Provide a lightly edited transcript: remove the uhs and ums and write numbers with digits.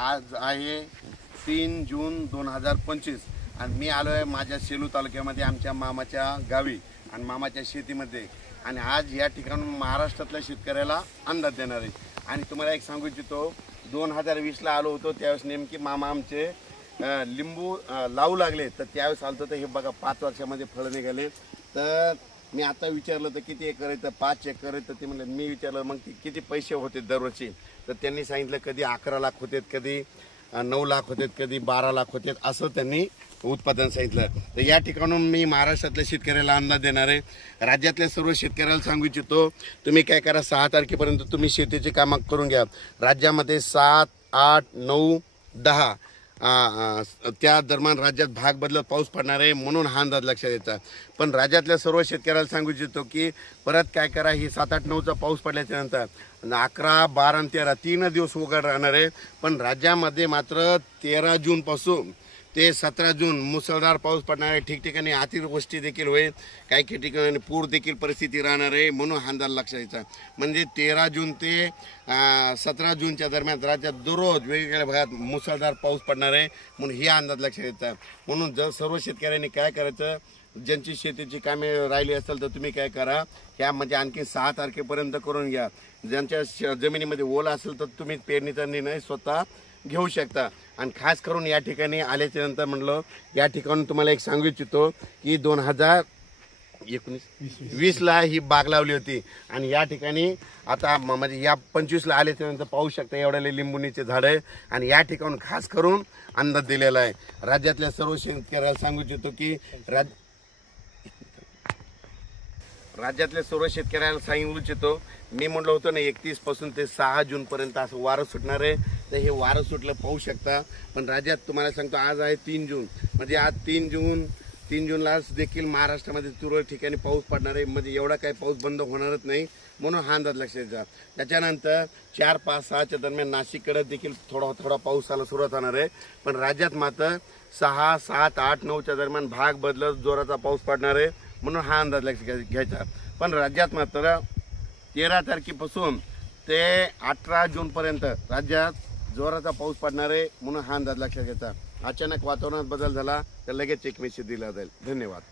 आज आहे 3 जून 2025 आणि मी आलो आहे माझ्या सेलू तालुक्यामध्ये आमच्या मामाच्या गावी आणि मामाच्या शेतीमध्ये. आणि आज या ठिकाणून महाराष्ट्रातल्या शेतकऱ्याला अंदाज देणार आहे. आणि तुम्हाला एक सांगू इच्छितो, 2020ला आलो होतो त्यावेळेस नेमकी मामा आमचे लिंबू लावू लागले. तर त्यावेळेस आलो तर हे बघा 5 वर्षामध्ये फळं निघाले. तर मी आता विचारलं तर किती एकर आहे, तर 5 एकर आहे. तर ते म्हणले, मी विचारलं मग किती पैसे होते दरवर्षी, तर त्यांनी सांगितलं कधी 11 लाख होते, कधी 9 लाख होते, कधी 12 लाख होते, असं त्यांनी उत्पादन सांगितलं. तर या ठिकाणून मी महाराष्ट्रातल्या शेतकऱ्याला अंदाज देणार आहे. राज्यातल्या सर्व शेतकऱ्याला सांगू इच्छितो, तुम्ही काय करा, 6 तारखेपर्यंत तुम्ही शेतीची कामं करून घ्या. राज्यामध्ये 7, 8, 9, 10 त्या दरम्यान राज्यात भाग बदलत पाऊस पडणार आहे, म्हणून हा अंदाज लक्षात यायचा. पण राज्यातल्या सर्व शेतकऱ्याला सांगू इच्छितो की परत काय करा, ही 7, 8, 9चा पाऊस पडल्याच्या नंतर 11, 12 आणि 13 3 दिवस उघड राहणार आहे. पण राज्यामध्ये मात्र 13 जूनपासून ते 17 जून मुसळधार पाऊस पडणार आहे. ठिकठिकाणी अतिवृष्टी देखील होईल, काही ठिकाणी पूर देखील परिस्थिती राहणार आहे, म्हणून हा अंदाज लक्षात यायचा. म्हणजे 13 जून ते 17 जूनच्या दरम्यान राज्यात दररोज वेगवेगळ्या भागात मुसळधार पाऊस पडणार आहे, म्हणून ही अंदाज लक्षात यायचा. म्हणून जर सर्व शेतकऱ्यांनी काय करायचं, ज्यांची शेतीची कामे राहिली असेल तर तुम्ही काय करा, ह्यामध्ये आणखी 6 तारखेपर्यंत करून घ्या. ज्यांच्या जमिनीमध्ये ओला असेल तर तुम्ही पेरणीचा निर्णय स्वतः घेऊ शकता. आणि खास करून या ठिकाणी आल्याच्या नंतर म्हणलं, या ठिकाणी तुम्हाला एक सांगू इच्छितो की 2019-20ला ही बाग लावली होती. आणि या ठिकाणी आता म्हणजे या 25ला आल्याच्या नंतर पाहू शकता एवढ्याले लिंबुनीचे झाड आहे. आणि या ठिकाणून खास करून अंदाज दिलेला आहे. राज्यातल्या सर्व शेतकऱ्याला सांगू इच्छितो की राज्यातल्या सर्व शेतकऱ्याला सांगू इच्छितो, मी म्हटलं होतं ना 31 पासून ते 6 जूनपर्यंत असं वारं सुटणार आहे. तर हे वारं सुटलं पाहू शकता. पण राज्यात तुम्हाला सांगतो, आज आहे 3 जून, म्हणजे आज 3 जूनला देखील महाराष्ट्रामध्ये तुरळक ठिकाणी पाऊस पडणार आहे. म्हणजे एवढा काही पाऊस बंद होणारच नाही, म्हणून हा अंदाज लक्षात घ्या. त्याच्यानंतर 4, 5, 6च्या दरम्यान नाशिककडे देखील थोडा पावसाला सुरुवात होणार आहे. पण राज्यात मात्र 6, 7, 8, 9च्या दरम्यान भाग बदलत जोराचा पाऊस पडणार आहे, म्हणून हा अंदाज लक्षात घ्यायचा. पण राज्यात मात्र 13 तारखेपासून ते 18 जूनपर्यंत राज्यात जोराचा पाऊस पडणार आहे, म्हणून हा अंदाज लक्षात घ्यायचा. अचानक वातावरणात बदल झाला तर लगेच एक मेसेज दिला जाईल. धन्यवाद.